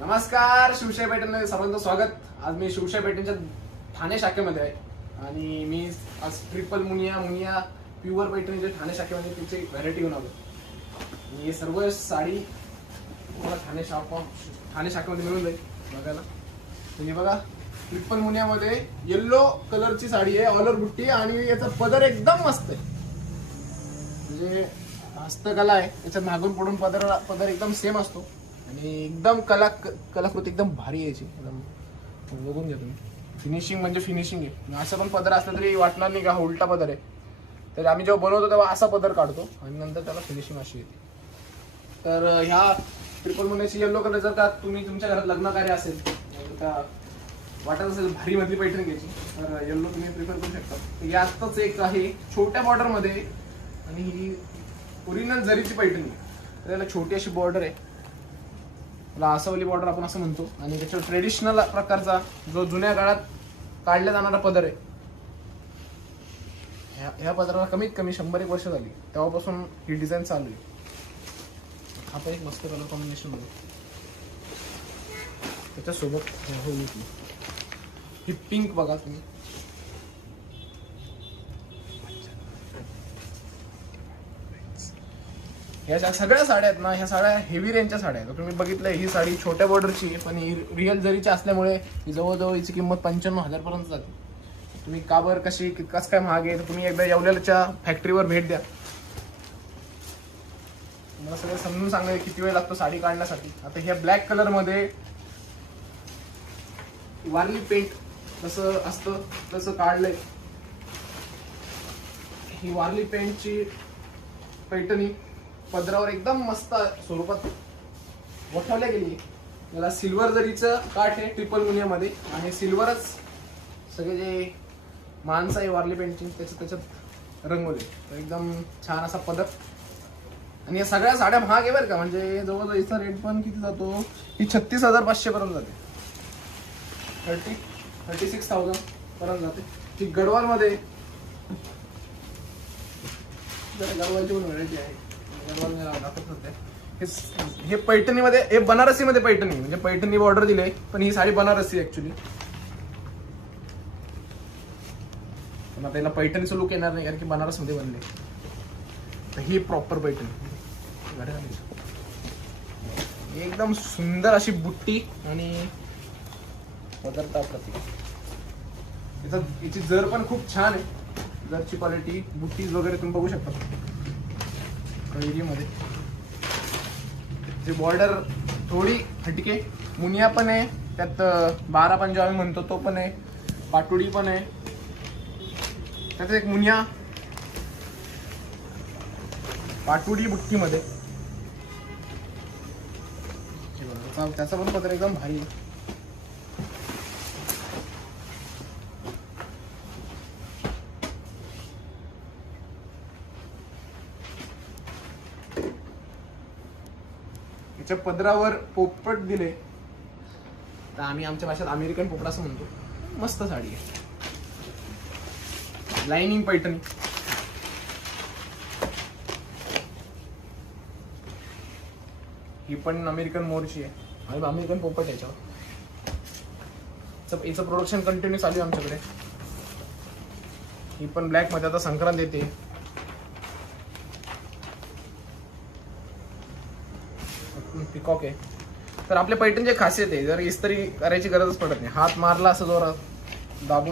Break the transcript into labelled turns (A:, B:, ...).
A: नमस्कार शिवशाही पैठणमध्ये सर्वांचं स्वागत. आज मी शिवशाही पॅटर्नच्या ठाणे शाखेमध्ये आहे. आणि मी आज ट्रिपल मुनिया मुनिया प्युअर पैठणीच्या ठाणे शाखेमध्ये तिची व्हरायटी घेऊन आलो. आणि हे सर्व साडी तुम्हाला ठाणे शाखा ठाणे शाखेमध्ये मिळून जाईल बघायला. तर हे बघा ट्रिपल मुनियामध्ये येल्लो कलरची साडी आहे ऑलर बुट्टी आणि याचा पदर एकदम मस्त आहे. म्हणजे हस्तकला आहे त्याच्यात मागून पडून पदर पदर एकदम सेम असतो. आणि एकदम कला कलाकृती एकदम भारी यायची एकदम बघून घ्या तुम्ही. फिनिशिंग म्हणजे फिनिशिंग आहे. असं पण पदर असलं तरी वाटणार नाही का हा उलटा पदर आहे. तर आम्ही जेव्हा बनवतो तेव्हा असा पदर काढतो आणि नंतर त्याला फिनिशिंग अशी येते. तर ह्या ट्रिपल मुन्याची येल्लो कलर जर का तुम्ही तुमच्या घरात लग्न कार्य असेल का वाटत असेल भारी मधली पैठण घ्यायची. तर येल्लो तुम्ही प्रिफर करू शकता. यातच एक आहे छोट्या बॉर्डरमध्ये आणि ही ओरिजिनल जरीची पैठणी तर त्याला छोटी अशी बॉर्डर आहे. आसवली बॉर्डर आपण असं म्हणतो. आणि त्याच्यावर ट्रेडिशनल प्रकारचा जो जुन्या काळात काढला जाणारा पदर आहे. ह्या- ह्या पदराला कमीत कमी शंभर एक वर्ष झाली. तेव्हापासून ही डिझाईन चालू आहे. हा पण एक मस्त कलर कॉम्बिनेशनमध्ये त्याच्यासोबत हो, हो, हो. ही पिंक बघा तुम्ही. ह्या ज्या सगळ्या साड्या आहेत ना ह्या साड्या हेवी रेंजच्या साड्या आहेत. तुम्ही बघितलं ही साडी छोट्या बॉर्डरची आहे पण ही रिअल जरीची असल्यामुळे ही जवळजवळ हिची किंमत पंच्याण्णव हजारपर्यंत जाते. तुम्ही का बरं कशी कसं काय महाग आहे तर तुम्ही एकदा येवल्याच्या फॅक्टरीवर भेट द्या. मला सगळं समजून सांगा किती वेळ लागतो साडी काढण्यासाठी. आता ह्या ब्लॅक कलरमध्ये वारली पेंट जसं असतं तसं काढलंय. ही वारली पेंटची पैठणी पदरावर एकदम मस्त स्वरूपात वठवल्या गेली याला सिल्वर जरीचं काठ आहे ट्रिपल मुनियामध्ये. आणि सिल्वरच सगळे जे माणसं आहे वारली पेंटिंग त्याच्यात त्याच्यात रंगवले तर एकदम छान असा पदर. आणि या सगळ्या साड्या महाग आहे बरं का? म्हणजे जवळजवळ याचा रेट पण किती जातो? ही छत्तीस हजार पाचशे पर्यंत जाते. थर्टी थर्टी सिक्स थाउजंड पर्यंत जाते. ती गडवालमध्ये जरा गडवालची पण व्हरायटी आहे. गडवाल दाखवत होते. हे पैठणीमध्ये हे बनारसीमध्ये पैठणी म्हणजे पैठणी ऑर्डर दिली आहे पण ही साडी बनारसी ऍक्च्युली पण आता याला पैठणीचं लुक येणार नाही कारण की बनारसमध्ये बनले तर ही प्रॉपर पैठणी. एकदम सुंदर अशी बुट्टी आणि पदार्थ याचा याची जर पण खूप छान आहे. जरची क्वालिटी बुट्टीज वगैरे तुम्ही बघू शकता. कैरीमध्ये जे बॉर्डर थोडी हटके. मुनिया पण आहे त्यात बारा पंजाब आम्ही म्हणतो तो पण आहे पाटोडी पण आहे. त्यात एक मुनिया. पाटुडी बुट्टीमध्ये. त्याचा- त्याचा पण पत्र एकदम भारी आहे. च्या पदरावर पोपट दिले. तर आम्ही आमच्या भाषेत अमेरिकन पोपट असं म्हणतो. मस्त साडी आहे. लाइनिंग पैठणी. ही पण अमेरिकन मोरची आहे. आणि अमेरिकन पोपट याच्यावर. याचं- प्रोडक्शन कंटिन्यू चालू आहे आमच्याकडे. ही पण ब्लॅकमध्ये आता संक्रांत येते. पिकॉक आहे. तर आपल्या पैठणची खासियत आहे जर इस्त्री करायची गरजच पडत नाही. हात मारला असं जोरात दाबून